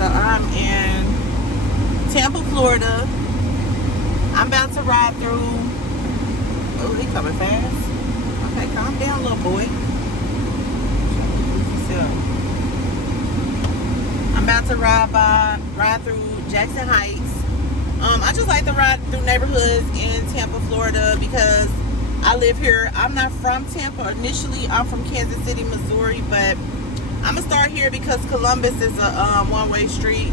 So I'm in Tampa, Florida. I'm about to ride through. Oh, he coming fast. Okay, calm down, little boy. I'm about to ride through Jackson Heights. I just like to ride through neighborhoods in Tampa, Florida because I live here. I'm not from Tampa initially. I'm from Kansas City, Missouri, but I'm gonna start here because Columbus is a one-way street.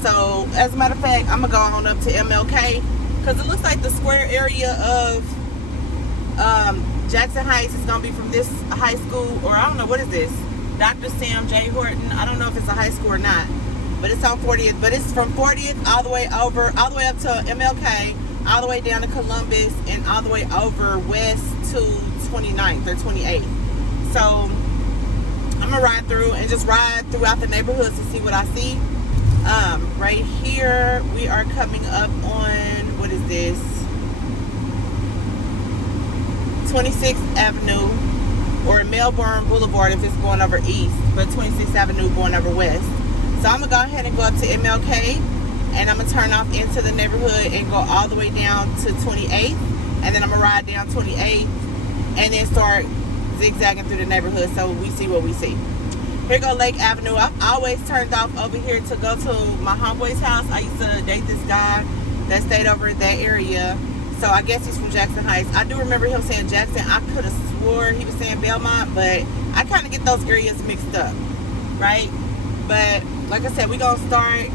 So as a matter of fact, I'm gonna go on up to MLK because it looks like the square area of Jackson Heights is gonna be from this high school, or I don't know, what is this? Dr. Sam J. Horton. I don't know if it's a high school or not, but it's on 40th. But it's from 40th all the way up to MLK, all the way down to Columbus, and all the way over west to 29th or 28th. So I'm gonna ride through and just ride throughout the neighborhoods to see what I see. Right here we are coming up on, what is this? 26th Avenue, or Melbourne Boulevard if it's going over east, but 26th Avenue going over west. So I'm gonna go ahead and go up to MLK, and I'm gonna turn off into the neighborhood and go all the way down to 28th, and then I'm gonna ride down 28th and then start zigzagging through the neighborhood so we see what we see. Here go Lake Avenue. I've always turned off over here to go to my homeboy's house. I used to date this guy that stayed over in that area. So I guess he's from Jackson Heights. I do remember him saying Jackson. I could have swore he was saying Belmont, but I kind of get those areas mixed up, right? But like I said, we're going to start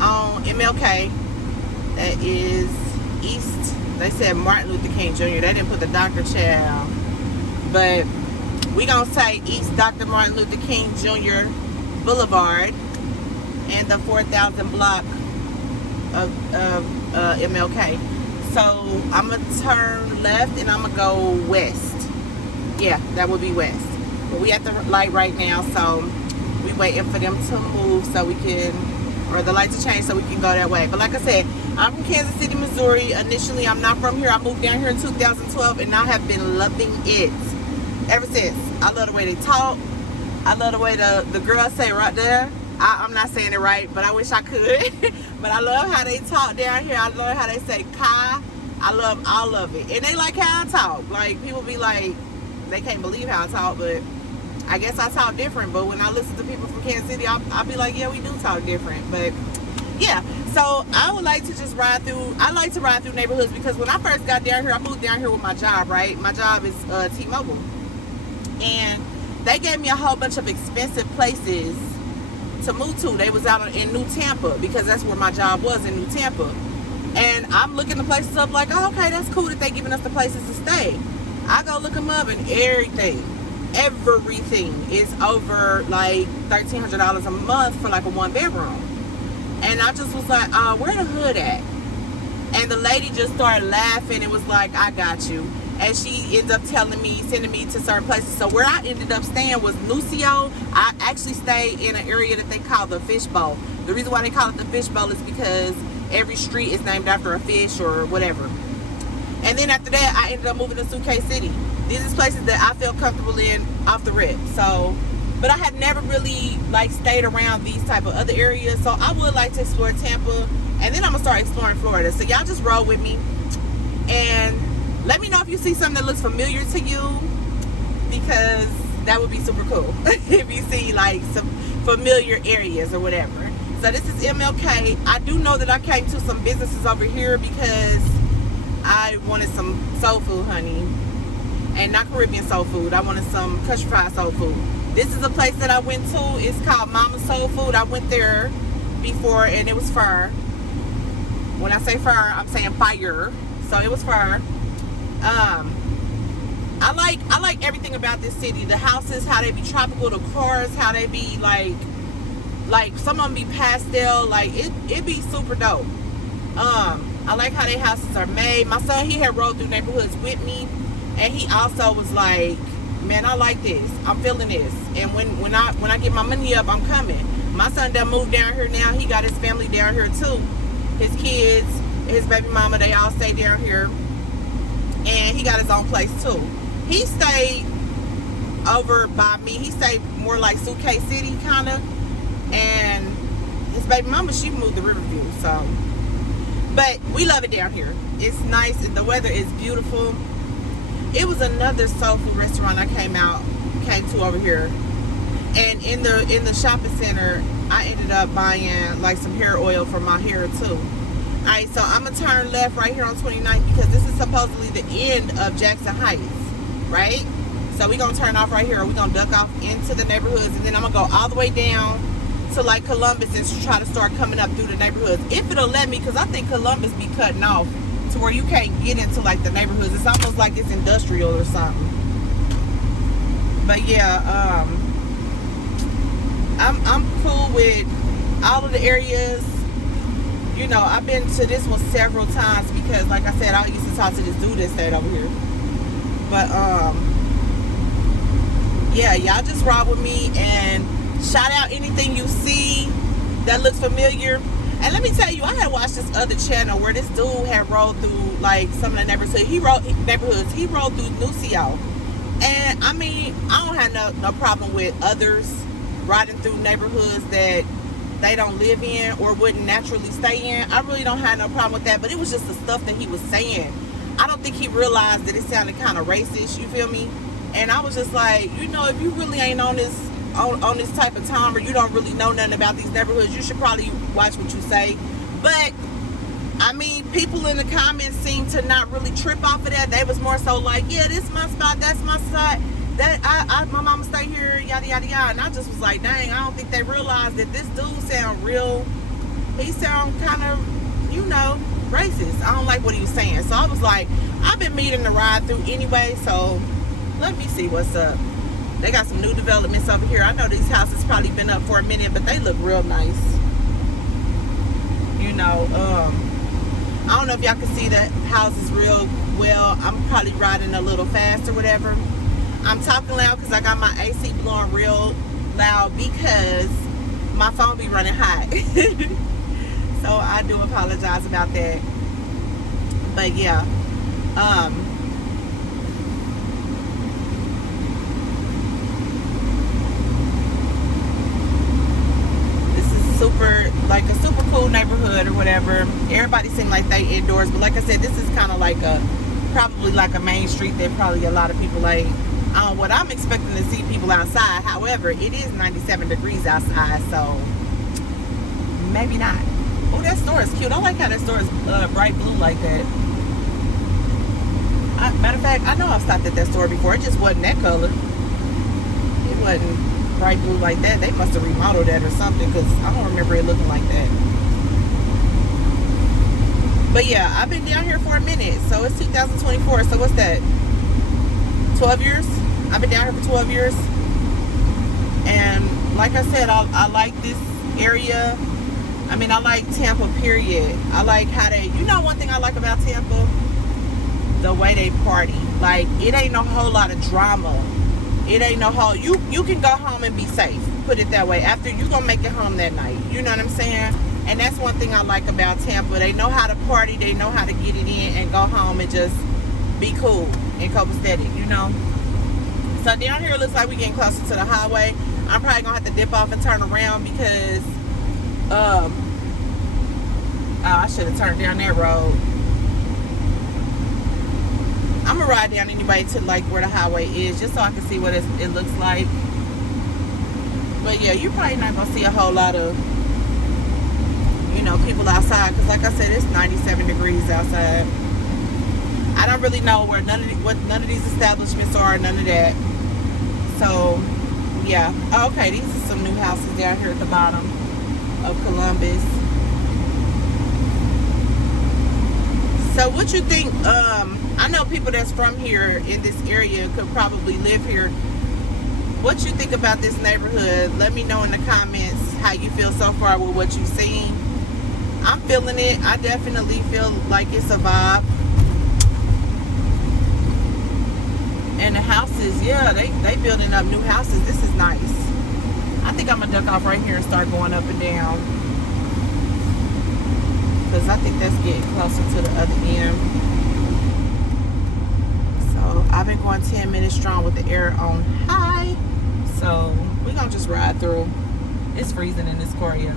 on MLK. That is east. They said Martin Luther King Jr. They didn't put the Dr. Child. But we're going to say East Dr. Martin Luther King Jr. Boulevard and the 4,000 block of MLK. So I'm going to turn left and I'm going to go west. Yeah, that would be west. But we at the light right now, so we waiting for them to move so we can, or the light to change so we can go that way. But like I said, I'm from Kansas City, Missouri. Initially, I'm not from here. I moved down here in 2012 and I have been loving it ever since. I love the way they talk. I love the way the girls say right there. I'm not saying it right, but I wish I could. But I love how they talk down here. I love how they say "ka." I love all of it, and they like how I talk. Like, people be like, they can't believe how I talk, but I guess I talk different. But when I listen to people from Kansas City, I'll be like, yeah, we do talk different. But yeah, so I would like to just ride through. I like to ride through neighborhoods because when I first got down here, I moved down here with my job. Right, my job is T-Mobile, and they gave me a whole bunch of expensive places to move to. They was out in New Tampa because that's where my job was, in New Tampa. And I'm looking the places up like, oh, okay, that's cool that they giving us the places to stay. I go look them up and everything is over like $1,300 a month for like a 1-bedroom. And I just was like, where the hood at? And the lady just started laughing and was like, I got you. And she ended up sending me to certain places. So where I ended up staying was Lucio. I actually stayed in an area that they call the Fishbowl. The reason why they call it the Fishbowl is because every street is named after a fish or whatever. And then after that, I ended up moving to Suitcase City. These are places that I felt comfortable in off the rip. So, but I had never really like stayed around these type of other areas. So I would like to explore Tampa, and then I'm gonna start exploring Florida. So y'all just roll with me and let me know if you see something that looks familiar to you, because that would be super cool if you see like some familiar areas or whatever. So this is MLK. I do know that I came to some businesses over here because I wanted some soul food, honey. And not Caribbean soul food. I wanted some country fried soul food. This is a place that I went to. It's called Mama Soul Food. I went there before and it was fire. When I say fire, I'm saying fire. So it was fire. I like everything about this city. The houses, how they be tropical, the cars, how they be like some of them be pastel, like it be super dope. I like how their houses are made. My son, he had rode through neighborhoods with me, and he also was like, man, I like this, I'm feeling this, and when I get my money up, I'm coming. My son done moved down here now. He got his family down here too. His kids, his baby mama, they all stay down here. And he got his own place too. He stayed over by me. He stayed more like Suitcase City kind of. And his baby mama, she moved to Riverview. So, but we love it down here. It's nice and the weather is beautiful. It was another soul food restaurant I came to over here. And in the shopping center, I ended up buying like some hair oil for my hair too. Alright, so I'm gonna turn left right here on 29th because this is supposedly the end of Jackson Heights, right? So we're gonna turn off right here. We're gonna duck off into the neighborhoods, and then I'm gonna go all the way down to like Columbus and try to start coming up through the neighborhoods. If it'll let me, because I think Columbus be cutting off to where you can't get into like the neighborhoods. It's almost like it's industrial or something. But yeah, I'm cool with all of the areas. You know, I've been to this one several times because, like I said, I used to talk to this dude that stayed over here. But yeah, y'all just ride with me and shout out anything you see that looks familiar. And let me tell you, I had watched this other channel where this dude had rolled through like some of the neighborhoods. He rolled through Lucio. And I mean, I don't have no problem with others riding through neighborhoods that they don't live in or wouldn't naturally stay in. I really don't have no problem with that, but it was just the stuff that he was saying. I don't think he realized that it sounded kind of racist, you feel me? And I was just like, you know, if you really ain't on this type of time, or you don't really know nothing about these neighborhoods, you should probably watch what you say. But I mean, people in the comments seem to not really trip off of that. They was more so like, yeah, this is my spot, that's my spot, that my mama stay here, yada yada yada. And I just was like, dang, I don't think they realized that this dude he sound kind of, you know, racist. I don't like what he was saying. So I was like, I've been meaning to ride through anyway, so let me see what's up. They got some new developments over here. I know these houses probably been up for a minute, but they look real nice. You know, I don't know if y'all can see the houses real well. I'm probably riding a little fast or whatever. I'm talking loud because I got my AC blowing real loud because my phone be running hot. So I do apologize about that. But yeah, this is a super cool neighborhood or whatever. Everybody seems like they indoors, but like I said, this is kind of like probably like a main street that probably a lot of people ain't. What I'm expecting to see people outside. However, it is 97 degrees outside, so maybe not. Oh, that store is cute. I like how that store is bright blue like that. Matter of fact, I know I've stopped at that store before. It just wasn't that color. It wasn't bright blue like that. They must have remodeled that or something, because I don't remember it looking like that. But yeah, I've been down here for a minute. So it's 2024. So what's that? 12 years? I've been down here for 12 years. And like I said, I like this area. I mean, I like Tampa, period. I like how you know, one thing I like about Tampa? The way they party. Like, it ain't no whole lot of drama. It ain't no whole, you can go home and be safe. Put it that way. After you gonna make it home that night. You know what I'm saying? And that's one thing I like about Tampa. They know how to party. They know how to get it in and go home and just be cool and copacetic, you know? So down here it looks like we're getting closer to the highway. I'm probably gonna have to dip off and turn around because oh, I should have turned down that road. I'm gonna ride down anyway to like where the highway is, just so I can see what it looks like. But yeah, you're probably not gonna see a whole lot of, you know, people outside, because like I said, it's 97 degrees outside. I don't really know where none of these establishments are, none of that. So yeah. Oh, okay, these are some new houses down here at the bottom of Columbus. So what you think? I know people that's from here in this area could probably live here. What you think about this neighborhood? Let me know in the comments how you feel so far with what you've seen. I'm feeling it. I definitely feel like it's a vibe. And the houses, yeah, they building up new houses. This is nice. I think I'm gonna duck off right here and start going up and down, because I think that's getting closer to the other end. So I've been going 10 minutes strong with the air on high. So we're gonna just ride through. It's freezing in this car, y'all.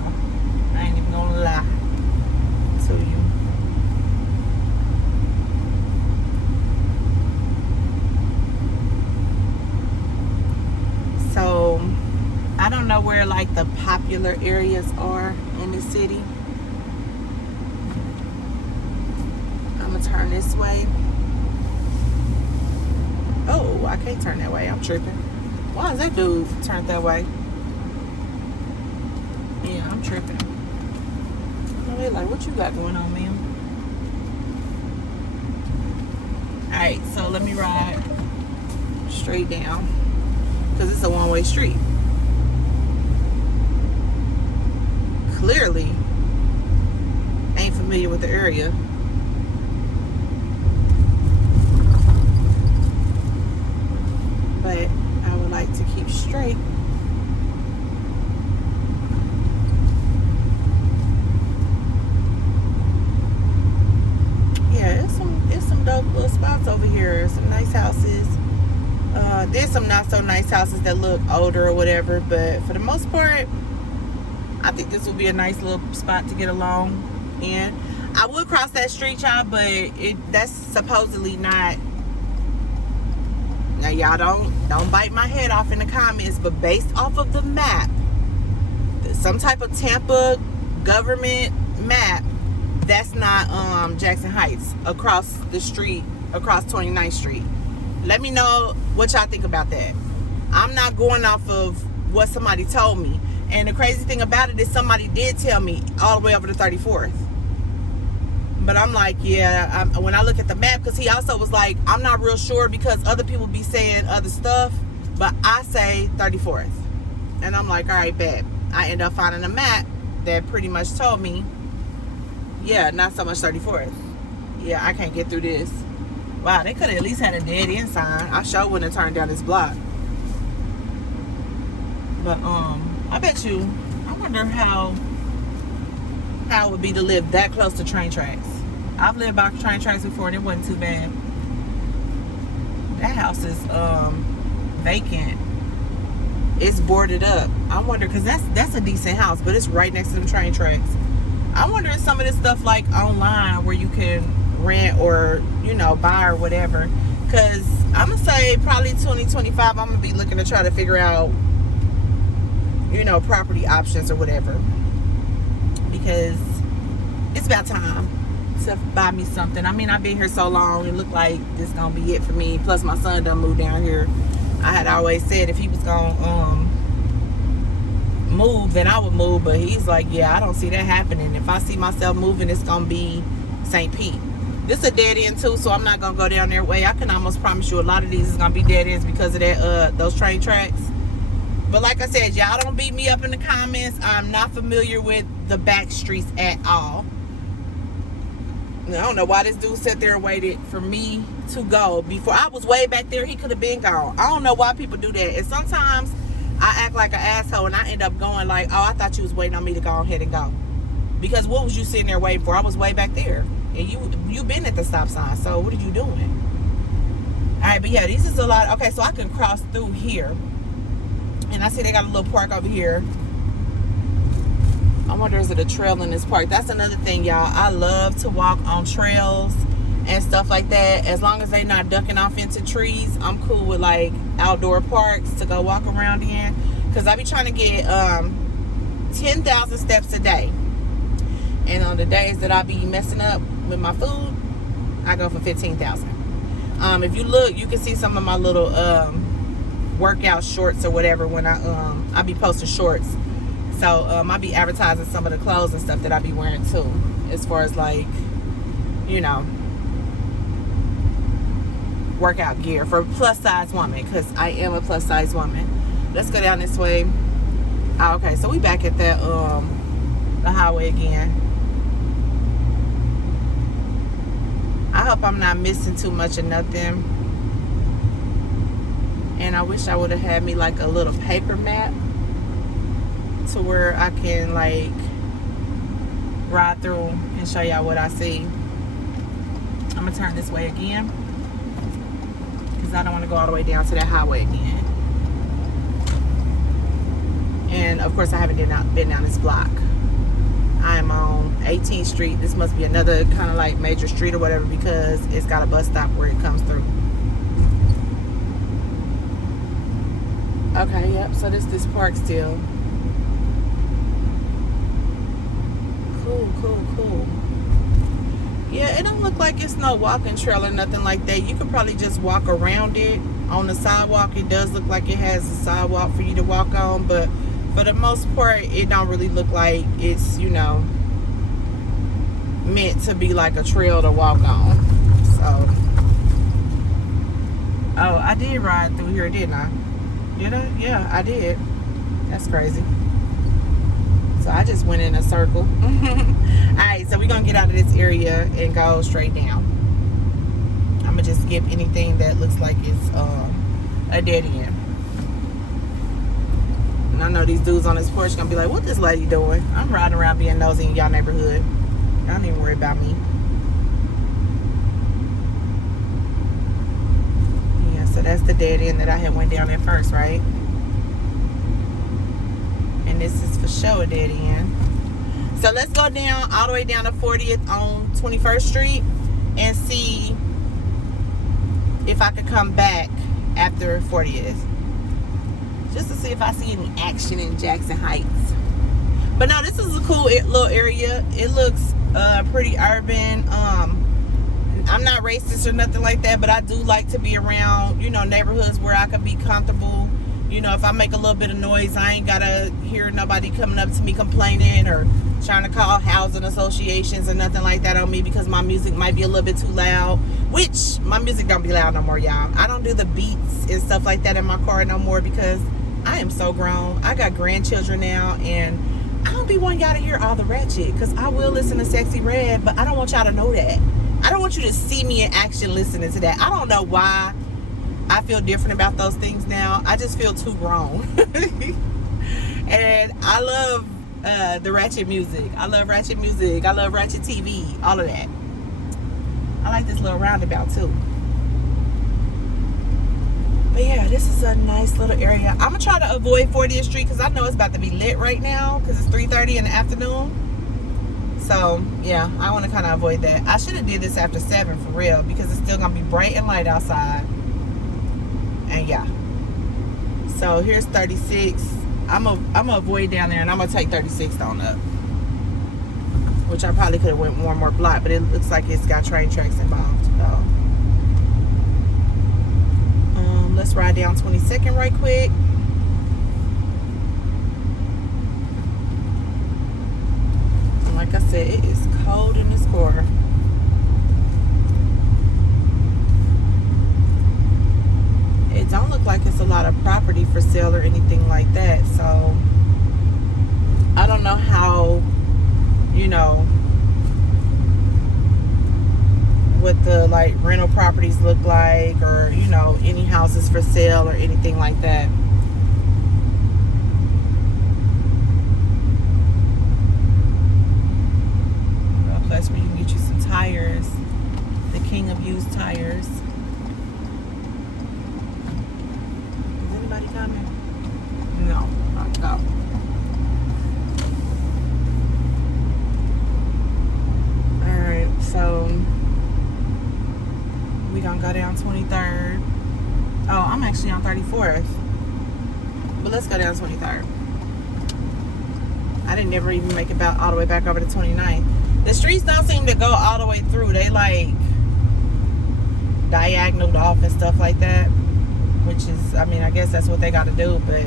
I ain't even gonna lie to you. So I don't know where like the popular areas are in the city. I'm gonna turn this way. Oh, I can't turn that way. I'm tripping. Why is that dude turned that way? Yeah, I'm tripping. They're like, what you got going on, ma'am? Alright, so let me ride straight down, because it's a one-way street. Clearly ain't familiar with the area. But I would like to keep straight. Yeah, it's some dope little spots over here. Some nice houses. There's some not so nice houses that look older or whatever, but for the most part, I think this will be a nice little spot to get along in. I would cross that street, y'all, but that's supposedly not. Now, y'all don't bite my head off in the comments, but based off of the map, some type of Tampa government map, that's not Jackson Heights across the street, across 29th Street. Let me know what y'all think about that. I'm not going off of what somebody told me. And the crazy thing about it is somebody did tell me all the way over to 34th. But I'm like, yeah, when I look at the map, because he also was like, I'm not real sure because other people be saying other stuff, but I say 34th. And I'm like, all right, bet. I end up finding a map that pretty much told me, yeah, not so much 34th. Yeah, I can't get through this. Wow, they could have at least had a dead end sign. I sure wouldn't have turned down this block. But I bet you, I wonder how it would be to live that close to train tracks. I've lived by train tracks before and it wasn't too bad. That house is vacant. It's boarded up. I wonder, because that's a decent house, but it's right next to the train tracks. I wonder if some of this stuff like online where you can rent or, you know, buy or whatever. Because I'm going to say probably 2025 I'm going to be looking to try to figure out, you know, property options or whatever. Because it's about time to buy me something. I mean, I've been here so long, it looked like this is going to be it for me. Plus my son done moved down here. I had always said if he was going to move, then I would move, but he's like, yeah, I don't see that happening. If I see myself moving, it's gonna be St. Pete. This is a dead end too, so I'm not gonna go down their way. I can almost promise you a lot of these is gonna be dead ends because of that those train tracks. But like I said, y'all don't beat me up in the comments. I'm not familiar with the back streets at all. I don't know why this dude sat there and waited for me to go. Before I was way back there, he could have been gone. I don't know why people do that. And sometimes I act like an asshole and I end up going like, oh, I thought you was waiting on me to go ahead and go. Because what was you sitting there waiting for? I was way back there. And you been at the stop sign, so what are you doing? Alright, but yeah, this is a lot. Okay, so I can cross through here. And I see they got a little park over here. I wonder, is it a trail in this park? That's another thing, y'all. I love to walk on trails and stuff like that. As long as they not ducking off into trees, I'm cool with like outdoor parks to go walk around in. Because I be trying to get 10,000 steps a day. And on the days that I be messing up with my food, I go for 15,000. If you look, you can see some of my little workout shorts or whatever when I be posting shorts. So I be advertising some of the clothes and stuff that I be wearing too, as far as like, you know, workout gear for a plus size woman, because I am a plus size woman. Let's go down this way. Oh, okay, so we back at the highway again. I hope I'm not missing too much of nothing. And I wish I would have had me like a little paper map to where I can like ride through and show y'all what I see. I'm gonna turn this way again because I don't want to go all the way down to that highway again. And of course, I haven't been down this block. I am on 18th Street. This must be another kind of like major street or whatever, because it's got a bus stop where it comes through. Okay, yep. So this park still. Cool. Yeah, it don't look like it's no walking trail or nothing like that. You could probably just walk around it on the sidewalk. It does look like it has a sidewalk for you to walk on, but for the most part, it don't really look like it's, you know, meant to be like a trail to walk on. So, oh, I did ride through here, didn't I? Did I? Yeah, I did. That's crazy. So I just went in a circle. Alright, so we're going to get out of this area and go straight down. I'm going to just skip anything that looks like it's a dead end. And I know these dudes on this porch going to be like, what this lady doing? I'm riding around being nosy in y'all neighborhood. Y'all don't even worry about me. Yeah, so that's the dead end that I had went down at first, right? And this is for sure a dead end. So let's go down all the way down to 40th on 21st Street and see if I could come back after 40th, just to see if I see any action in Jackson Heights. But no, this is a cool little area. It looks pretty urban. I'm not racist or nothing like that, but I do like to be around, you know, neighborhoods where I could be comfortable. You know, if I make a little bit of noise, I ain't gotta hear nobody coming up to me complaining or trying to call housing associations or nothing like that on me because my music might be a little bit too loud. Which, my music don't be loud no more, y'all. I don't do the beats and stuff like that in my car no more because I am so grown. I got grandchildren now, and I don't be wanting y'all to hear all the ratchet, because I will listen to Sexy Red, but I don't want y'all to know that. I don't want you to see me in action listening to that. I don't know why I feel different about those things now. I just feel too grown. And I love the ratchet music. I love ratchet music. I love ratchet TV. All of that. I like this little roundabout too. But yeah, this is a nice little area. I'm going to try to avoid 40th Street because I know it's about to be lit right now because it's 3:30 in the afternoon. So, yeah, I want to kind of avoid that. I should have did this after 7 for real because it's still going to be bright and light outside. And yeah. So, here's 36. I'm gonna avoid down there and I'm going to take 36 on up. Which I probably could have went one more block, but it looks like it's got train tracks involved. So, let's ride down 22nd right quick. And like I said, it is cold in this car. It don't look like it's a lot of property for sale or anything like that. So I don't know how, you know, what the like rental properties look like, or you know, any houses for sale or anything like that. A place where you can get you some tires, the king of used tires. Is anybody coming? No. Oh. Alright, so we gonna go down 23rd. Oh, I'm actually on 34th. But let's go down 23rd. I didn't never even make it about all the way back over to 29th. The streets don't seem to go all the way through. They like diagonaled off and stuff like that. Which is, I mean, I guess that's what they gotta do. But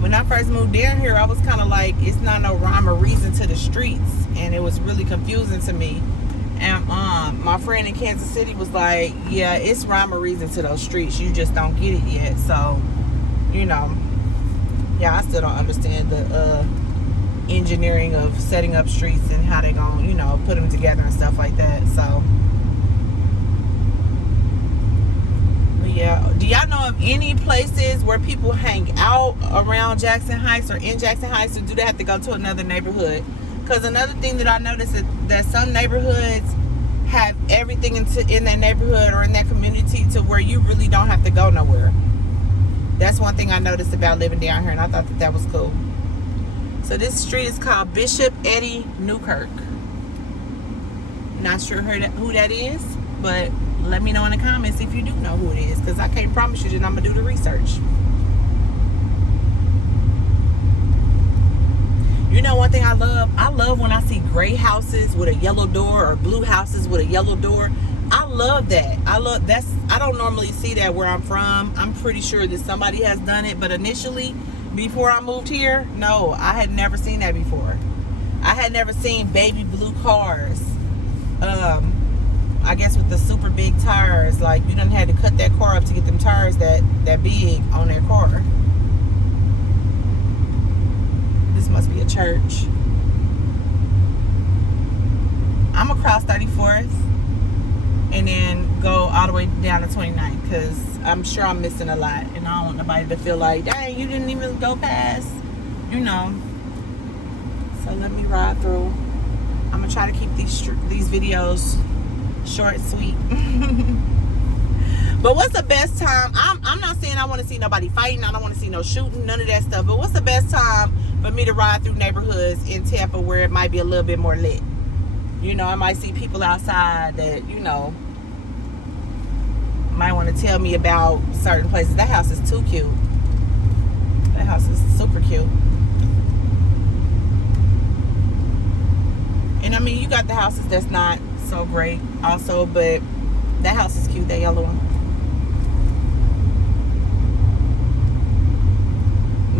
when I first moved down here, I was kind of like, it's not no rhyme or reason to the streets. And it was really confusing to me. And my friend in Kansas City was like, yeah, it's rhyme or reason to those streets. You just don't get it yet. So, you know, yeah, I still don't understand the engineering of setting up streets and how they gonna, you know, put them together and stuff like that. So, but yeah, do y'all know of any places where people hang out around Jackson Heights or in Jackson Heights, or do they have to go to another neighborhood? Because another thing that I noticed is that some neighborhoods have everything in their neighborhood or in their community to where you really don't have to go nowhere. That's one thing I noticed about living down here, and I thought that was cool. So this street is called Bishop Eddy Newkirk. Not sure who that is, but let me know in the comments if you do know who it is, because I can't promise you that I'm going to do the research. You know, one thing I love when I see gray houses with a yellow door, or blue houses with a yellow door. I love that. I don't normally see that where I'm from. I'm pretty sure that somebody has done it, but initially, before I moved here, no, I had never seen that before. I had never seen baby blue cars. I guess with the super big tires, like you done had to cut that car up to get them tires that big on their car. This must be a church. I'm across 34th and then go all the way down to 29th, because I'm sure I'm missing a lot, and I don't want nobody to feel like, dang, you didn't even go past, you know. So let me ride through. I'm gonna try to keep these videos short, sweet. But what's the best time? I'm not saying I want to see nobody fighting. I don't want to see no shooting, none of that stuff. But what's the best time for me to ride through neighborhoods in Tampa where it might be a little bit more lit? You know, I might see people outside that, you know, might want to tell me about certain places. That house is too cute. That house is super cute. And I mean, you got the houses that's not so great also, but that house is cute, that yellow one.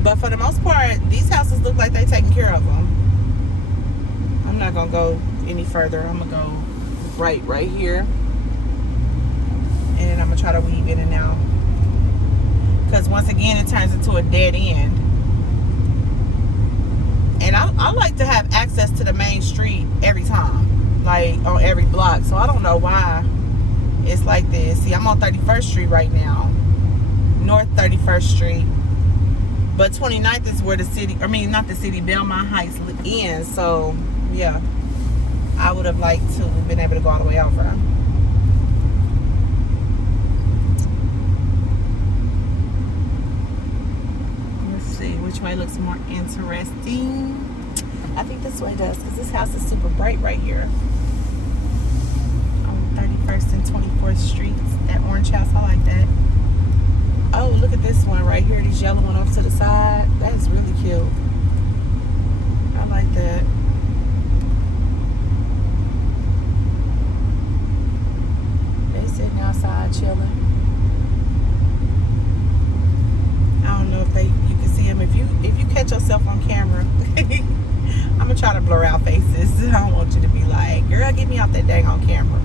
But for the most part, these houses look like they're taking care of them. I'm not gonna go any further. I'm gonna go right here, and I'm gonna try to weave in and out, because once again it turns into a dead end. And I like to have access to the main street every time, like on every block. So I don't know why it's like this. See, I'm on 31st Street right now, North 31st Street. But 29th is where the city, I mean, not the city, Belmont Heights ends. So, yeah, I would have liked to have been able to go all the way over. Let's see which way looks more interesting. I think this way does, because this house is super bright right here. On 31st and 24th Streets, that orange house, I like that. Oh, look at this one right here, this yellow one off to the side. That is really cute. I like that. They sitting outside chilling. I don't know if you can see them. If you catch yourself on camera, I'm gonna try to blur out faces. I don't want you to be like, girl, get me off that dang on camera.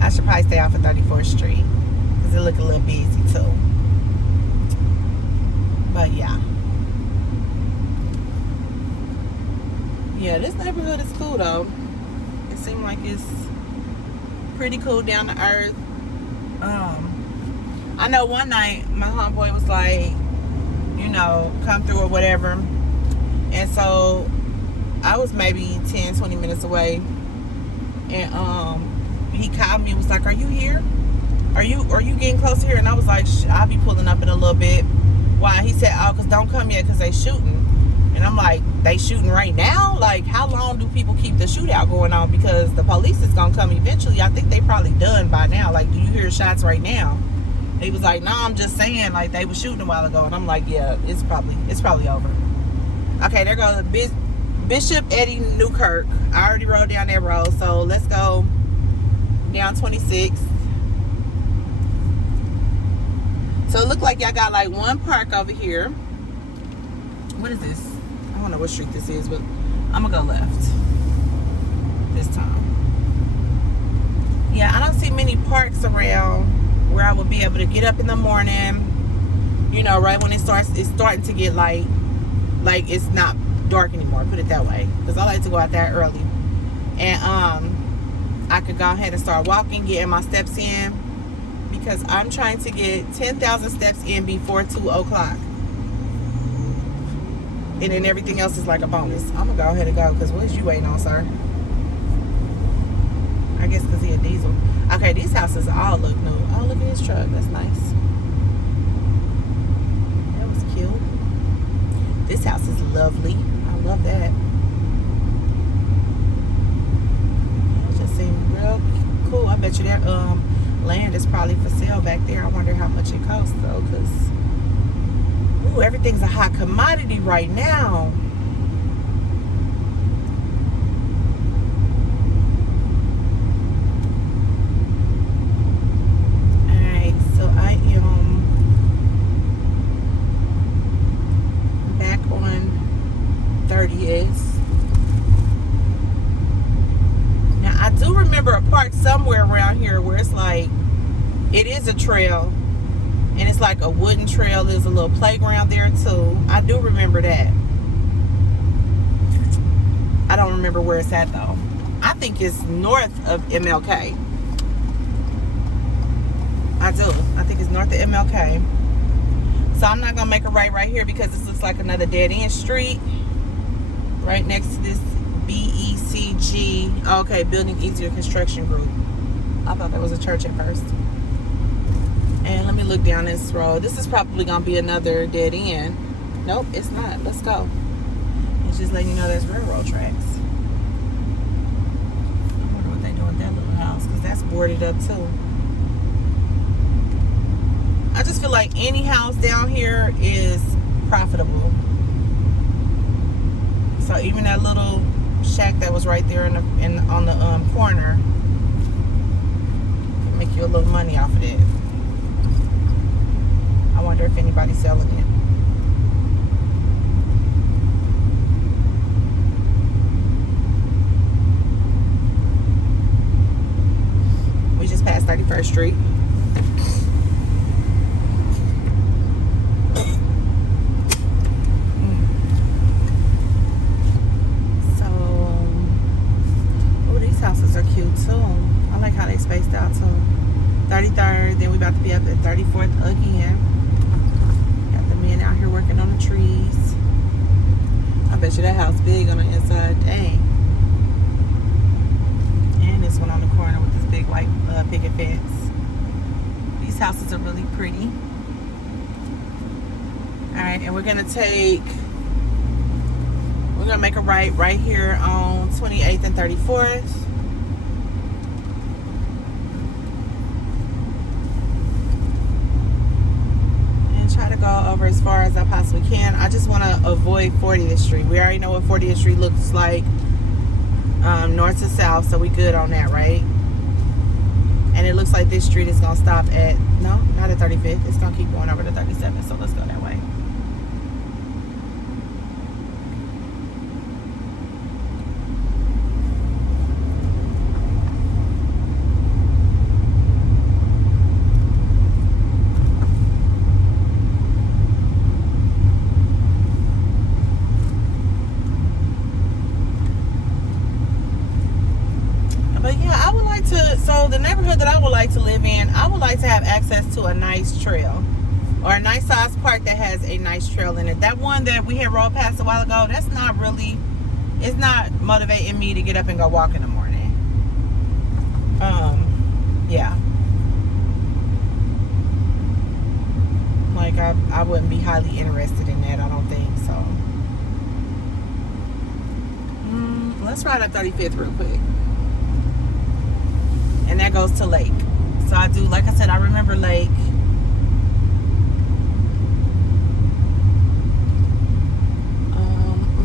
I should probably stay off of 34th Street, because it look a little busy too. But yeah. Yeah, this neighborhood is cool though. It seems like it's pretty cool, down to earth. I know one night my homeboy was like, you know, come through or whatever. And so I was maybe 10, 20 minutes away. And he called me and was like, are you here? Are you getting close here? And I was like, I'll be pulling up in a little bit. Why? He said, oh, because don't come yet, because they shooting. And I'm like, they shooting right now? Like, how long do people keep the shootout going on? Because the police is going to come eventually. I think they probably done by now. Like, do you hear shots right now? He was like, no, I'm just saying, like, they were shooting a while ago. And I'm like, yeah, it's probably over. Okay, there goes Bishop Eddy Newkirk. I already rode down that road, so let's go down 26. So it looked like y'all got like one park over here. What is this? I don't know what street this is, but I'm gonna go left this time. Yeah, I don't see many parks around where I would be able to get up in the morning, you know, right when it's starting to get light, like it's not dark anymore, put it that way, because I like to go out there early. And I could go ahead and start walking, getting my steps in, because I'm trying to get 10,000 steps in before 2 o'clock. And then everything else is like a bonus. I'm gonna go ahead and go, because what is you waiting on, sir? I guess because he a diesel. Okay, these houses all look new. Oh, look at this truck. That's nice. That was cute. This house is lovely. I love that. It just seemed real cool. I bet you that land is probably for sale back there. I wonder how much it costs though, because everything's a hot commodity right now. Alright, so I am back on 30th. Now I do remember a park somewhere around here where it's like, it is a trail. And it's like a wooden trail. There's a little playground there too. I do remember that. I don't remember where it's at though. I think it's north of MLK. I do. I think it's north of MLK. So I'm not going to make a right here because this looks like another dead end street. Right next to this BECG. Okay, Building Easier Construction Group. I thought that was a church at first. And let me look down this road. This is probably going to be another dead end. Nope, it's not. Let's go. It's just letting you know there's railroad tracks. I wonder what they do with that little house, because that's boarded up too. I just feel like any house down here is profitable. So even that little shack that was right there on the corner can make you a little money off of it. I wonder if anybody's selling it. We just passed 31st Street. So, oh, these houses are cute too. I like how they spaced out too. 33rd, then we about to be up at 34th again. Men out here working on the trees. I bet you that house big on the inside. Dang. And this one on the corner with this big white picket fence. These houses are really pretty. Alright, and we're gonna make a right here on 28th and 34th. Try to go over as far as I possibly can. I just want to avoid 40th Street. We already know what 40th Street looks like north to south, so we good on that, right? And it looks like this street is going to stop at, no, not at 35th. It's going to keep going over to 37th, so let's go that way. So the neighborhood that I would like to live in, I would like to have access to a nice trail or a nice size park that has a nice trail in it. That one that we had rolled past a while ago, that's not really, it's not motivating me to get up and go walk in the morning. Yeah. Like I wouldn't be highly interested in that, I don't think so. Let's ride up 35th real quick. And that goes to Lake. So I do, like I said, I remember Lake.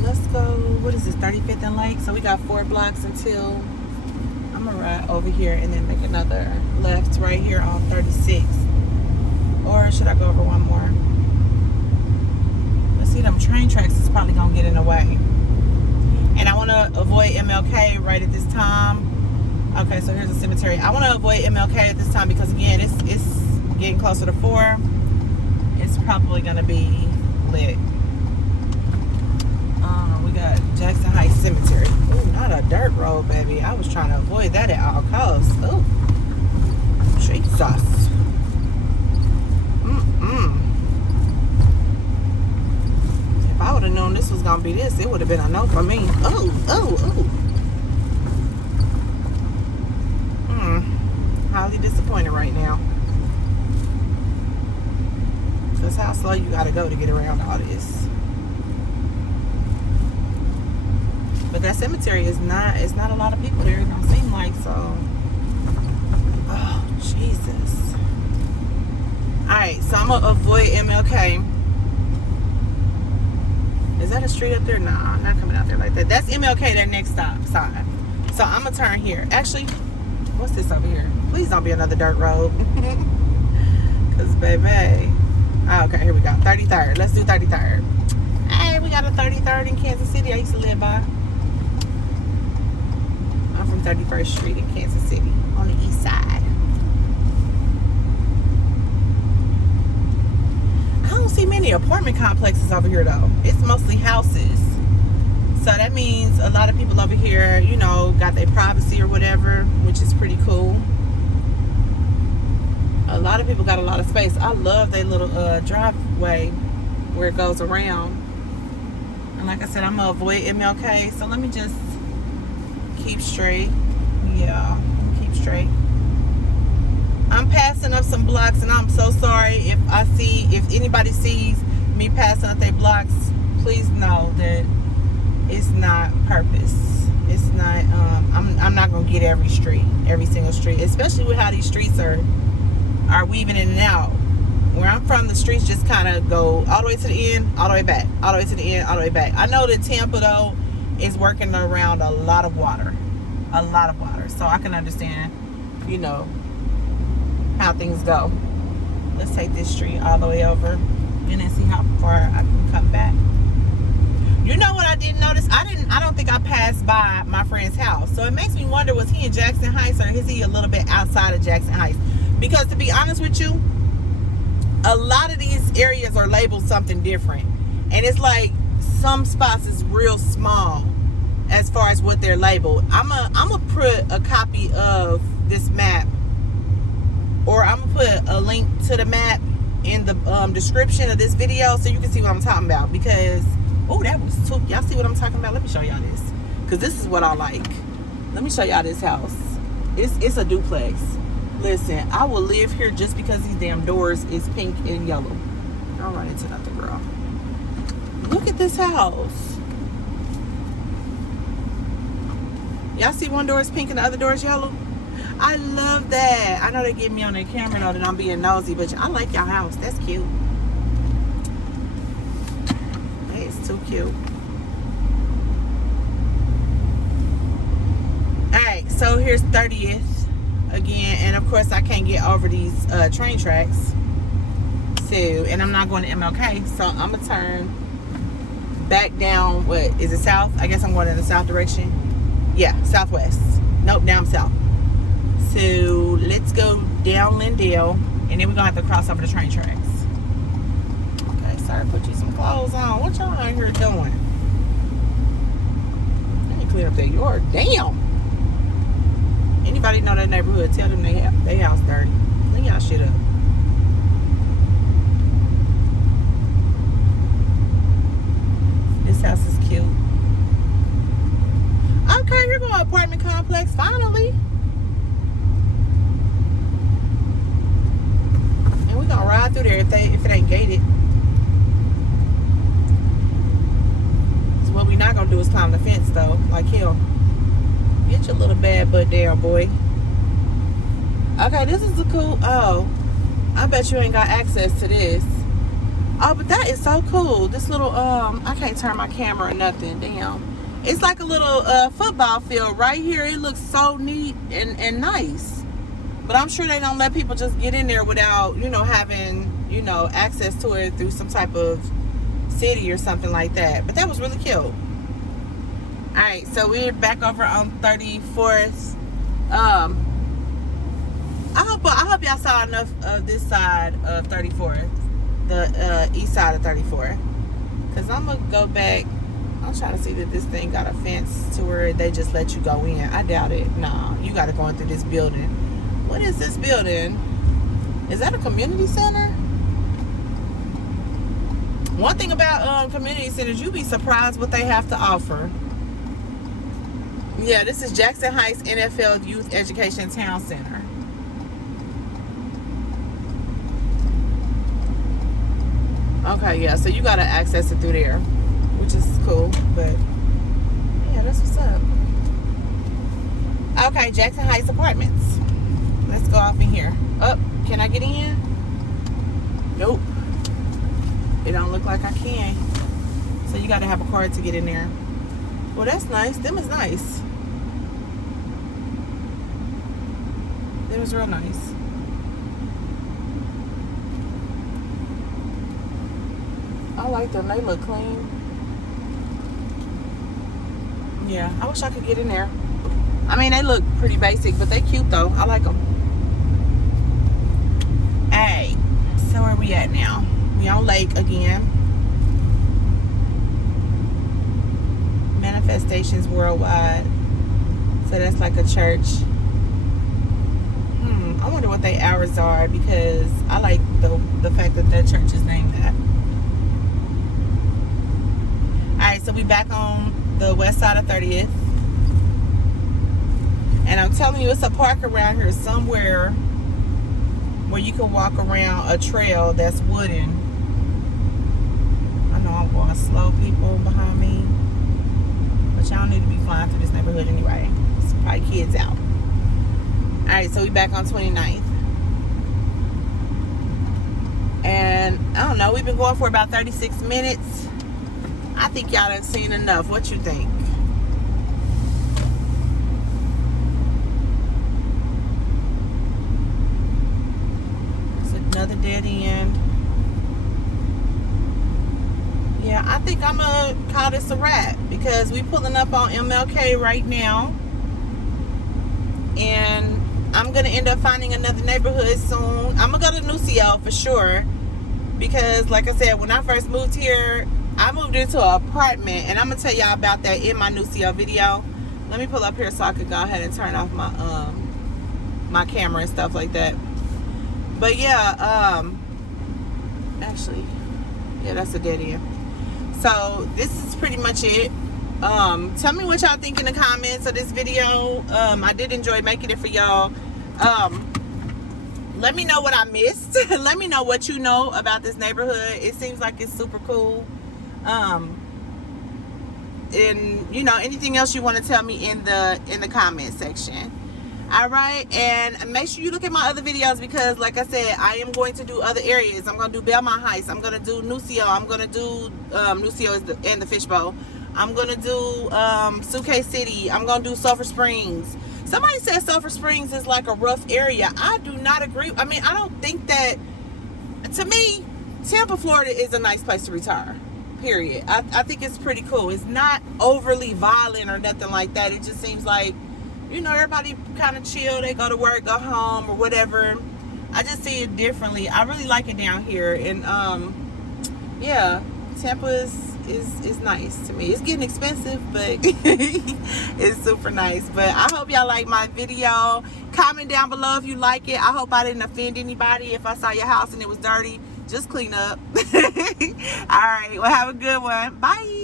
Let's go, what is this, 35th and Lake? So we got 4 blocks until, I'm gonna ride over here and then make another left right here on 36th. Or should I go over one more? Let's see, them train tracks is probably gonna get in the way. And I wanna avoid MLK right at this time. Okay, so here's a cemetery. I want to avoid MLK at this time because, again, it's getting closer to 4. It's probably going to be lit. We got Jackson Heights Cemetery. Ooh, not a dirt road, baby. I was trying to avoid that at all costs. Ooh, Jesus. If I would have known this was going to be this, it would have been a no for me. Oh. highly disappointed right now. Because how slow you gotta go to get around all this. But that cemetery is not, it's not a lot of people there. It don't seem like so. Oh, Jesus. Alright, so I'm gonna avoid MLK. Is that a street up there? Nah, I'm not coming out there like that. That's MLK, that next stop sign. So I'm gonna turn here. Actually, what's this over here? Please don't be another dirt road. Cause baby. Oh, okay, here we go. 33rd. Let's do 33rd. Hey, we got a 33rd in Kansas City. I used to live by. I'm from 31st Street in Kansas City on the east side. I don't see many apartment complexes over here though. It's mostly houses. So that means a lot of people over here, you know, got their privacy or whatever, which is pretty cool. A lot of people got a lot of space. I love their little driveway where it goes around. And like I said, I'm gonna avoid MLK. So let me just keep straight. Yeah, keep straight. I'm passing up some blocks, and I'm so sorry if anybody sees me passing up their blocks. Please know that it's not purpose. It's not. I'm not gonna get every single street, especially with how these streets are weaving in and out. Where I'm from, the streets just kind of go all the way to the end, all the way back, all the way to the end, all the way back. I know that Tampa though is working around a lot of water, so I can understand, you know, how things go. Let's take this street all the way over and then see how far I can come back. You know what I didn't notice? I don't think I passed by my friend's house. So it makes me wonder, was he in Jackson Heights or is he a little bit outside of Jackson Heights? Because to be honest with you, a lot of these areas are labeled something different. And it's like some spots is real small as far as what they're labeled. I'm gonna put a copy of this map, or I'm gonna put a link to the map in the description of this video so you can see what I'm talking about. Because oh, that was too, y'all see what I'm talking about? Let me show y'all this, because this is what I like. Let me show y'all this house. It's a duplex. Listen, I will live here just because these damn doors is pink and yellow. I'll run into nothing, girl. Look at this house. Y'all see one door is pink and the other door is yellow? I love that. I know they get me on their camera though that I'm being nosy, but I like y'all house. That's cute. It's too cute. Alright, so here's 30th again, and of course I can't get over these train tracks. So, and I'm not going to MLK, so I'm gonna turn back down. What is it, south? I guess I'm going in the south direction. Yeah, southwest. Nope, now I'm south. So let's go down Lindale, and then we're gonna have to cross over the train tracks. Okay, sorry, put you some clothes on. What y'all out here doing? Let me clean up their yard. Damn. Anybody know that neighborhood? Tell them they house dirty. Clean y'all shit up. This house is cute. Okay, you're going to apartment complex finally. And we're gonna ride through there if it ain't gated. So what we not gonna do is climb the fence though, like hell. Get your little bad butt down, boy. Okay, this is a cool. Oh, I bet you ain't got access to this. Oh, but that is so cool. This little I can't turn my camera or nothing. Damn. It's like a little football field right here. It looks so neat and nice. But I'm sure they don't let people just get in there without, you know, having, you know, access to it through some type of city or something like that. But that was really cute. Alright, so we're back over on 34th. I hope y'all saw enough of this side of 34th. The east side of 34th. Because I'm going to go back. I'm trying to see that this thing got a fence to where they just let you go in. I doubt it. Nah, you got to go in through this building. What is this building? Is that a community center? One thing about community centers, you'd be surprised what they have to offer. Yeah, this is Jackson Heights NFL Youth Education Town Center. Okay, yeah, so you gotta access it through there, which is cool, but yeah, that's what's up. Okay, Jackson Heights Apartments. Let's go off in here. Oh, can I get in? Nope. It don't look like I can. So you gotta have a card to get in there. Well, that's nice. Them is nice. Them is real nice. I like them. They look clean. Yeah, I wish I could get in there. I mean, they look pretty basic, but they cute though. I like them. Hey, so where we at now? We on Lake again. Manifestations Worldwide. So that's like a church. I wonder what their hours are, because I like the fact that that church is named that. Alright, so we back on the west side of 30th. And I'm telling you, it's a park around here somewhere where you can walk around a trail that's wooden. I know I'm going slow, people behind me. But y'all need to be flying through this neighborhood anyway. There's probably kids out. Alright, so we back on 29th. And I don't know, we've been going for about 36 minutes. I think y'all done seen enough. What you think? It's another dead end. Yeah, I think I'm gonna call this a wrap, because we pulling up on MLK right now. And I'm gonna end up finding another neighborhood soon. I'm gonna go to Nucio for sure, because like I said, when I first moved here, I moved into an apartment, and I'm gonna tell y'all about that in my Nucio video. Let me pull up here so I could go ahead and turn off my my camera and stuff like that. But yeah, actually, yeah, that's a dead end. So this is pretty much it. Tell me what y'all think in the comments of this video. I did enjoy making it for y'all. Let me know what I missed. Let me know what you know about this neighborhood. It seems like it's super cool. And you know, anything else you want to tell me in the comment section. All right, and make sure you look at my other videos, because like I said, I am going to do other areas. I'm going to do Belmont Heights. I'm going to do Nucio. I'm going to do Nucio and the Fishbowl. I'm going to do Suitcase City. I'm going to do Sulphur Springs. Somebody said Sulphur Springs is like a rough area. I do not agree. I mean, I don't think that. To me, Tampa, Florida is a nice place to retire. Period. I think it's pretty cool. It's not overly violent or nothing like that. It just seems like, you know, everybody kind of chill. They go to work, go home, or whatever. I just see it differently. I really like it down here. And yeah, Tampa is nice to me. It's getting expensive, but it's super nice. But I hope y'all like my video. Comment down below if you like it. I hope I didn't offend anybody. If I saw your house and it was dirty, just clean up. All right, well, have a good one. Bye.